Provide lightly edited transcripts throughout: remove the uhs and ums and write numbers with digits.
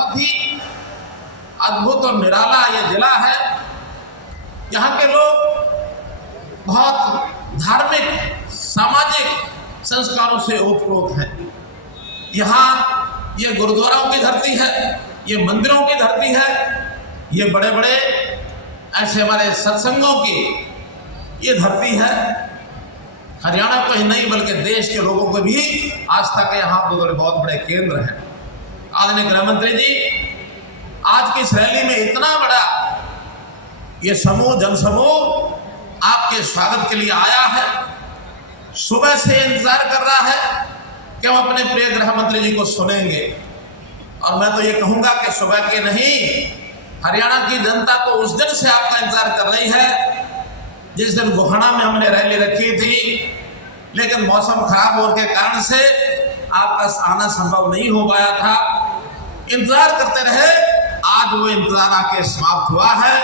बहुत ही अद्भुत और निराला ये जिला है। यहाँ के लोग बहुत धार्मिक सामाजिक संस्कारों से ओतप्रोत हैं। यहाँ ये गुरुद्वाराओं की धरती है, ये मंदिरों की धरती है, ये बड़े बड़े ऐसे हमारे सत्संगों की ये धरती है। हरियाणा को ही नहीं बल्कि देश के लोगों को भी आस्था के यहाँ बहुत बड़े केंद्र हैं। आदरणीय गृह मंत्री जी, आज की इस रैली में इतना बड़ा ये समूह जनसमूह आपके स्वागत के लिए आया है। सुबह से इंतजार कर रहा है कि हम अपने प्रिय गृह मंत्री जी को सुनेंगे। और मैं तो ये कहूंगा कि सुबह के नहीं, हरियाणा की जनता तो उस दिन से आपका इंतजार कर रही है जिस दिन गोहाना में हमने रैली रखी थी, लेकिन मौसम खराब होने के कारण से आपका आना संभव नहीं हो पाया था। इंतजार करते रहे, आज वो इंतजार आके समाप्त हुआ है।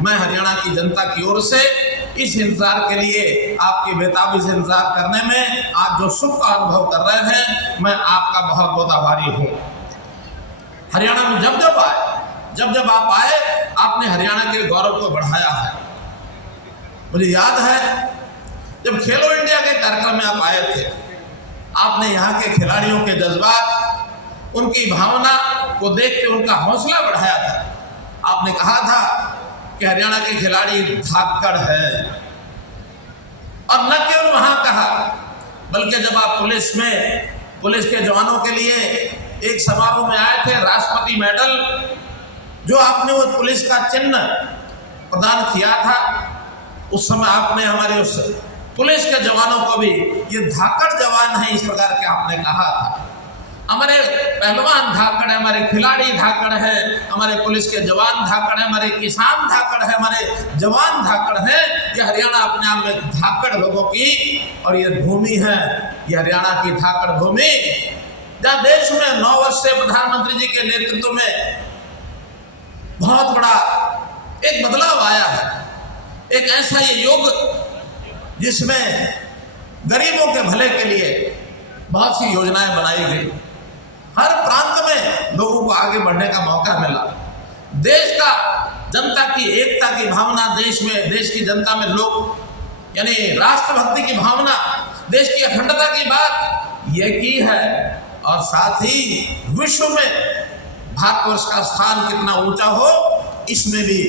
मैं हरियाणा की जनता की ओर से इस इंतजार के लिए, आपकी बेताबी से इंतजार करने में आज जो सुख का अनुभव कर रहे हैं, मैं आपका बहुत बहुत आभारी हूँ। हरियाणा में जब आप आए, आपने हरियाणा के गौरव को बढ़ाया है। मुझे याद है जब खेलो इंडिया के कार्यक्रम में आप आए थे, आपने यहाँ के खिलाड़ियों के जज्बात, उनकी भावना को देख के उनका हौसला बढ़ाया था। आपने कहा था कि हरियाणा के खिलाड़ी धाकड़ है। और न केवल वहां कहा, बल्कि जब आप पुलिस के जवानों के लिए एक समारोह में आए थे, राष्ट्रपति मेडल जो आपने वो पुलिस का चिन्ह प्रदान किया था, उस समय आपने हमारे उस पुलिस के जवानों को भी ये धाकड़ जवान है इस प्रकार के आपने कहा था। हमारे पहलवान धाकड़ है, हमारे खिलाड़ी धाकड़ है, हमारे पुलिस के जवान धाकड़ है, हमारे किसान धाकड़ है, हमारे जवान धाकड़ है। ये हरियाणा अपने आप में धाकड़ लोगों की और ये भूमि है, ये हरियाणा की धाकड़ भूमि, जहाँ देश में 9 वर्ष से प्रधानमंत्री जी के नेतृत्व में बहुत बड़ा एक बदलाव आया है। एक ऐसा ये युग जिसमें गरीबों के भले के लिए बहुत सी योजनाएं बनाई गई, हर प्रांत में लोगों को आगे बढ़ने का मौका मिला। देश का जनता की एकता की भावना, देश की जनता में लोग यानी राष्ट्रभक्ति की भावना, देश की अखंडता की बात ये की है। और साथ ही विश्व में भारतवर्ष का स्थान कितना ऊंचा हो, इसमें भी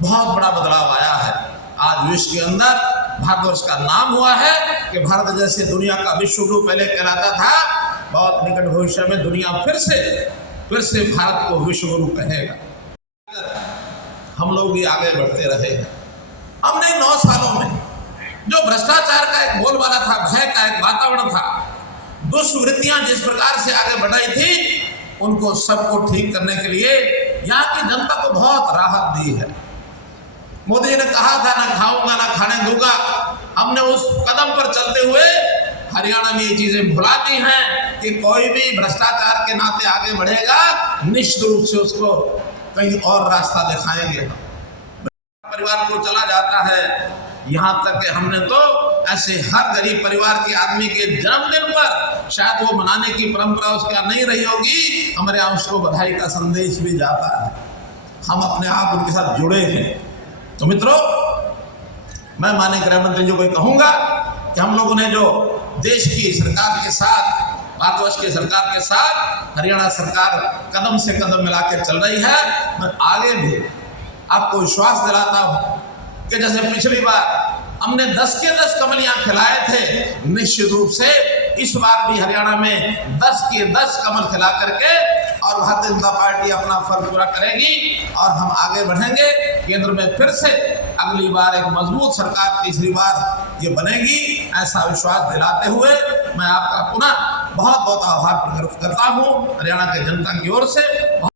बहुत बड़ा बदलाव आया है। आज विश्व के अंदर भारतवर्ष का नाम हुआ है कि भारत जैसे दुनिया का विश्व गुरु पहले कहलाता था, बहुत निकट भविष्य में दुनिया फिर से भारत को विश्व गुरु कहेगा। हम लोग भी आगे बढ़ते रहे हैं। हमने 9 सालों में जो भ्रष्टाचार का एक बोलबाला था, भय का एक वातावरण था, दुष्वृत्तियां जिस प्रकार से आगे बढ़ाई थी, उनको सबको ठीक करने के लिए यहाँ की जनता को बहुत राहत दी है। मोदी जी ने कहा था ना खाऊंगा ना खाने दूंगा, हमने उस कदम पर चलते हुए हरियाणा में ये चीजें भुला दी हैं कि कोई भी भ्रष्टाचार के नाते आगे बढ़ेगा, निश्चित रूप से उसको कहीं और रास्ता दिखाएंगे। परिवार को चला जाता है, यहाँ तक कि हमने तो ऐसे हर गरीब परिवार के आदमी के जन्मदिन पर, शायद वो मनाने की परंपरा उसके यहाँ नहीं रही होगी, हमारे यहाँ उसको बधाई का संदेश भी जाता है। हम अपने आप उनके साथ जुड़े हैं। तो मित्रों, मैं माननीय गृह मंत्री जी को कहूंगा कि हम लोगों ने जो देश की सरकार के साथ, भारतवर्ष की सरकार के साथ हरियाणा सरकार कदम से कदम मिला के चल रही है, मैं आगे भी आपको विश्वास दिलाता हूं कि जैसे पिछली बार हमने 10 के 10 कमलियां खिलाए थे, निश्चित रूप से इस बार भी हरियाणा में 10 के 10 कमल खिला करके और भारतीय जनता पार्टी अपना फर्ज पूरा करेगी और हम आगे बढ़ेंगे। केंद्र में फिर से अगली बार एक मजबूत सरकार तीसरी बार ये बनेगी, ऐसा विश्वास दिलाते हुए मैं आपका पुनः बहुत बहुत आभार प्रकट करता हूँ हरियाणा के जनता की ओर से।